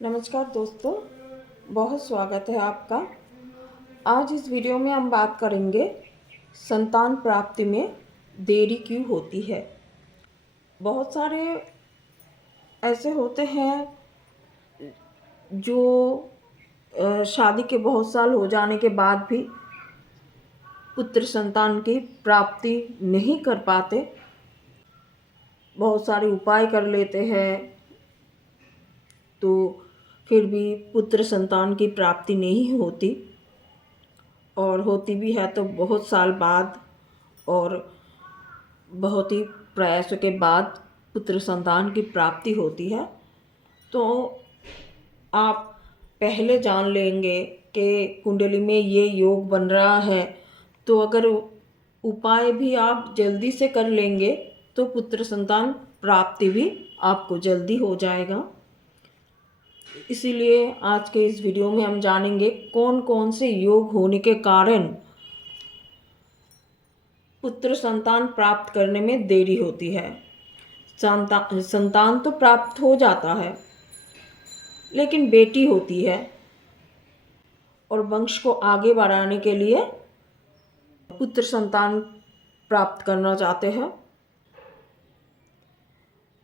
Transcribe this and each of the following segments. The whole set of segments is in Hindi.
नमस्कार दोस्तों, बहुत स्वागत है आपका। आज इस वीडियो में हम बात करेंगे संतान प्राप्ति में देरी क्यों होती है। बहुत सारे ऐसे होते हैं जो शादी के बहुत साल हो जाने के बाद भी पुत्र संतान की प्राप्ति नहीं कर पाते। बहुत सारे उपाय कर लेते हैं तो फिर भी पुत्र संतान की प्राप्ति नहीं होती, और होती भी है तो बहुत साल बाद और बहुत ही प्रयासों के बाद पुत्र संतान की प्राप्ति होती है। तो आप पहले जान लेंगे कि कुंडली में ये योग बन रहा है, तो अगर उपाय भी आप जल्दी से कर लेंगे तो पुत्र संतान प्राप्ति भी आपको जल्दी हो जाएगा। इसीलिए आज के इस वीडियो में हम जानेंगे कौन कौन से योग होने के कारण पुत्र संतान प्राप्त करने में देरी होती है। संतान तो प्राप्त हो जाता है, लेकिन बेटी होती है और वंश को आगे बढ़ाने के लिए पुत्र संतान प्राप्त करना चाहते हैं।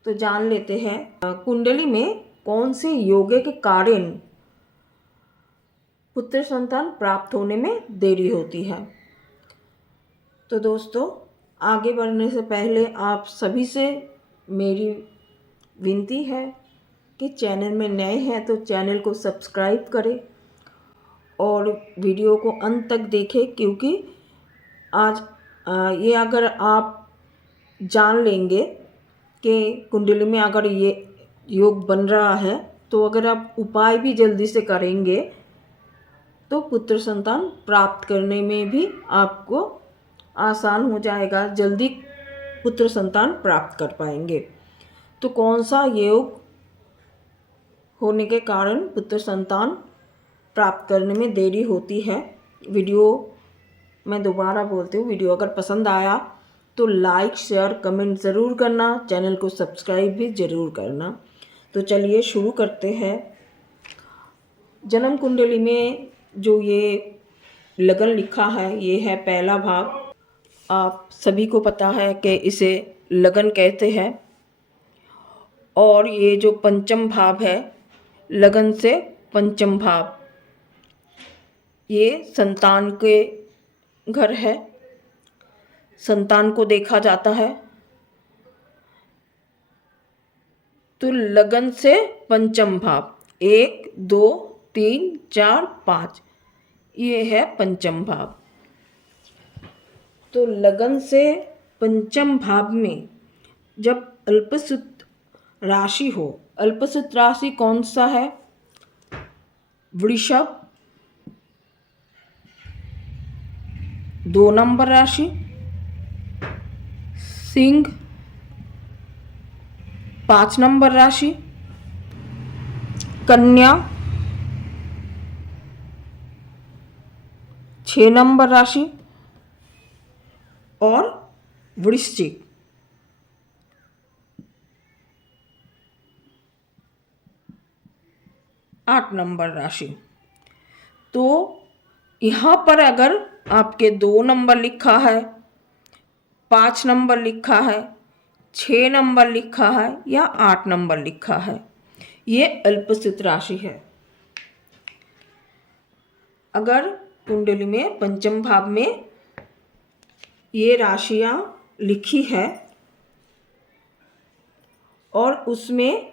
तो जान लेते हैं कुंडली में कौन से योग के कारण पुत्र संतान प्राप्त होने में देरी होती है। तो दोस्तों, आगे बढ़ने से पहले आप सभी से मेरी विनती है कि चैनल में नए हैं तो चैनल को सब्सक्राइब करें और वीडियो को अंत तक देखें, क्योंकि आज ये अगर आप जान लेंगे कि कुंडली में अगर ये योग बन रहा है तो अगर आप उपाय भी जल्दी से करेंगे तो पुत्र संतान प्राप्त करने में भी आपको आसान हो जाएगा, जल्दी पुत्र संतान प्राप्त कर पाएंगे। तो कौन सा योग होने के कारण पुत्र संतान प्राप्त करने में देरी होती है। वीडियो मैं दोबारा बोलती हूँ, वीडियो अगर पसंद आया तो लाइक शेयर कमेंट ज़रूर करना, चैनल को सब्सक्राइब भी ज़रूर करना। तो चलिए शुरू करते हैं। जन्म कुंडली में जो ये लगन लिखा है, ये है पहला भाग। आप सभी को पता है कि इसे लगन कहते हैं, और ये जो पंचम भाव है लगन से पंचम भाव, ये संतान के घर है, संतान को देखा जाता है। तो लगन से पंचम भाव 1 2 3 4 5, ये है पंचम भाव। तो लगन से पंचम भाव में जब अल्पसुत राशि हो, अल्पसुत राशि कौन सा है? वृषभ 2 नंबर राशि, सिंह 5 नंबर राशि, कन्या 6 नंबर राशि और वृश्चिक 8 नंबर राशि। तो यहाँ पर अगर आपके 2 नंबर लिखा है, 5 नंबर लिखा है, 6 नंबर लिखा है या 8 नंबर लिखा है, ये अल्पसुत राशि है। अगर कुंडली में पंचम भाव में ये राशियां लिखी है और उसमें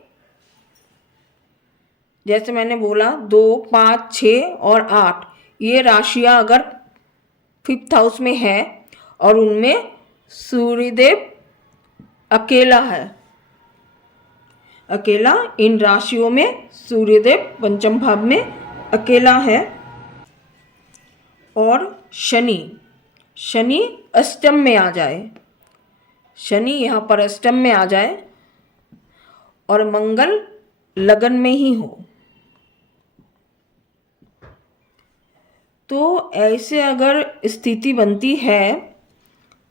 जैसे मैंने बोला 2 5 6 और 8, ये राशियां अगर 5th हाउस में है और उनमें सूर्यदेव अकेला है, अकेला इन राशियों में सूर्यदेव पंचम भाव में अकेला है, और शनि अष्टम में आ जाए, शनि यहाँ पर अष्टम में आ जाए और मंगल लगन में ही हो, तो ऐसे अगर स्थिति बनती है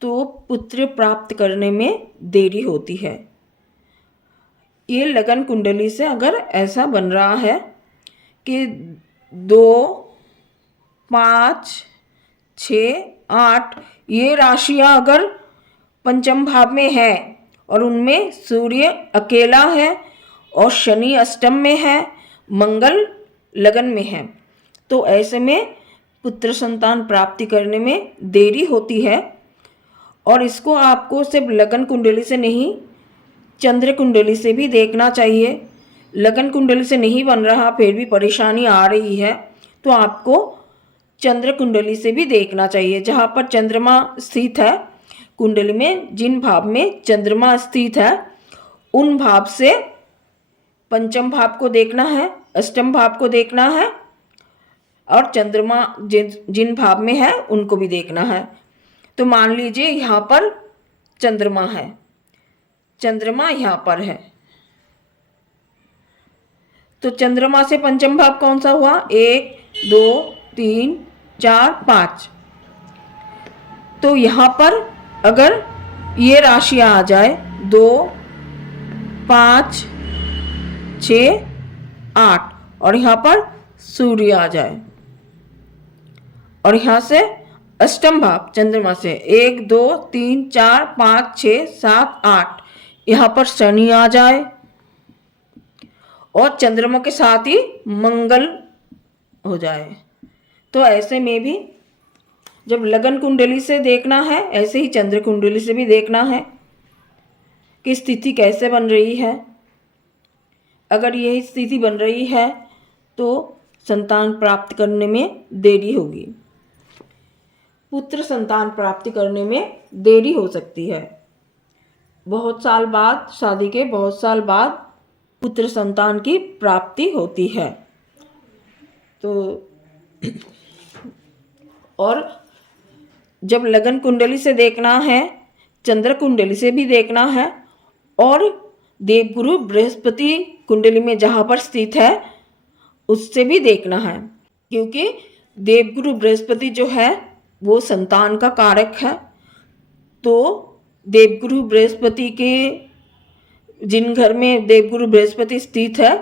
तो पुत्र प्राप्त करने में देरी होती है। ये लगन कुंडली से अगर ऐसा बन रहा है कि 2, 5, 6, 8 ये राशियां अगर पंचम भाव में है और उनमें सूर्य अकेला है और शनि अष्टम में है, मंगल लगन में है, तो ऐसे में पुत्र संतान प्राप्ति करने में देरी होती है। और इसको आपको सिर्फ लगन कुंडली से नहीं, चंद्र कुंडली से भी देखना चाहिए। लगन कुंडली से नहीं बन रहा फिर भी परेशानी आ रही है तो आपको चंद्र कुंडली से भी देखना चाहिए। जहाँ पर चंद्रमा स्थित है कुंडली में, जिन भाव में चंद्रमा स्थित है उन भाव से पंचम भाव को देखना है, अष्टम भाव को देखना है और चंद्रमा जिन भाव में है उनको भी देखना है। तो मान लीजिए यहाँ पर चंद्रमा है, चंद्रमा यहाँ पर है, तो चंद्रमा से पंचम भाव कौन सा हुआ? 1, 2, 3, 4, 5। तो यहाँ पर अगर ये राशियाँ आ जाए 2, 5, 6, 8 और यहाँ पर सूर्य आ जाए और यहाँ से अष्टम भाव चंद्रमा से 1, 2, 3, 4, 5, 6, 7, 8 यहाँ पर शनि आ जाए और चंद्रमा के साथ ही मंगल हो जाए, तो ऐसे में भी जब लगन कुंडली से देखना है ऐसे ही चंद्र कुंडली से भी देखना है कि स्थिति कैसे बन रही है। अगर यही स्थिति बन रही है तो संतान प्राप्त करने में देरी होगी, पुत्र संतान प्राप्ति करने में देरी हो सकती है। बहुत साल बाद, शादी के बहुत साल बाद पुत्र संतान की प्राप्ति होती है। तो और जब लगन कुंडली से देखना है, चंद्र कुंडली से भी देखना है और देवगुरु बृहस्पति कुंडली में जहाँ पर स्थित है उससे भी देखना है, क्योंकि देवगुरु बृहस्पति जो है वो संतान का कारक है। तो देवगुरु बृहस्पति के जिन घर में देवगुरु बृहस्पति स्थित है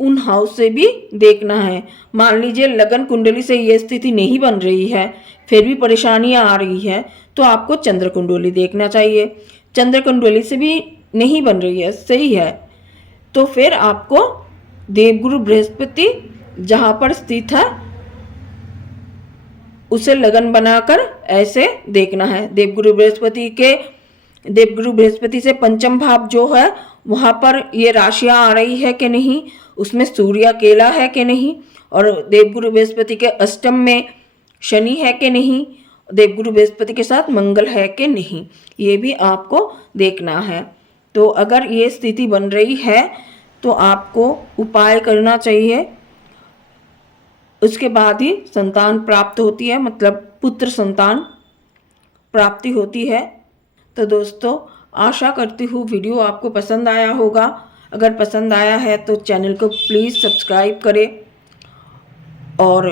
उन हाउस से भी देखना है। मान लीजिए लगन कुंडली से ये स्थिति नहीं बन रही है फिर भी परेशानियां आ रही है तो आपको चंद्र कुंडली देखना चाहिए। चंद्र कुंडली से भी नहीं बन रही है, सही है, तो फिर आपको देवगुरु बृहस्पति जहाँ पर स्थित है उसे लगन बनाकर ऐसे देखना है। देवगुरु बृहस्पति से पंचम भाव जो है वहाँ पर ये राशियाँ आ रही है कि नहीं, उसमें सूर्य अकेला है कि नहीं, और देवगुरु बृहस्पति के अष्टम में शनि है कि नहीं, देवगुरु बृहस्पति के साथ मंगल है कि नहीं, ये भी आपको देखना है। तो अगर ये स्थिति बन रही है तो आपको उपाय करना चाहिए, उसके बाद ही संतान प्राप्त होती है, मतलब पुत्र संतान प्राप्ति होती है। तो दोस्तों आशा करती हूँ वीडियो आपको पसंद आया होगा। अगर पसंद आया है तो चैनल को प्लीज़ सब्सक्राइब करें और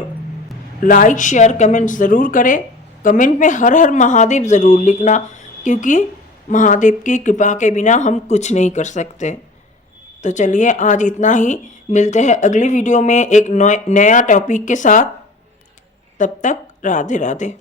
लाइक शेयर कमेंट ज़रूर करें। कमेंट में हर हर महादेव ज़रूर लिखना, क्योंकि महादेव की कृपा के बिना हम कुछ नहीं कर सकते। तो चलिए आज इतना ही, मिलते हैं अगली वीडियो में एक नया टॉपिक के साथ। तब तक राधे राधे।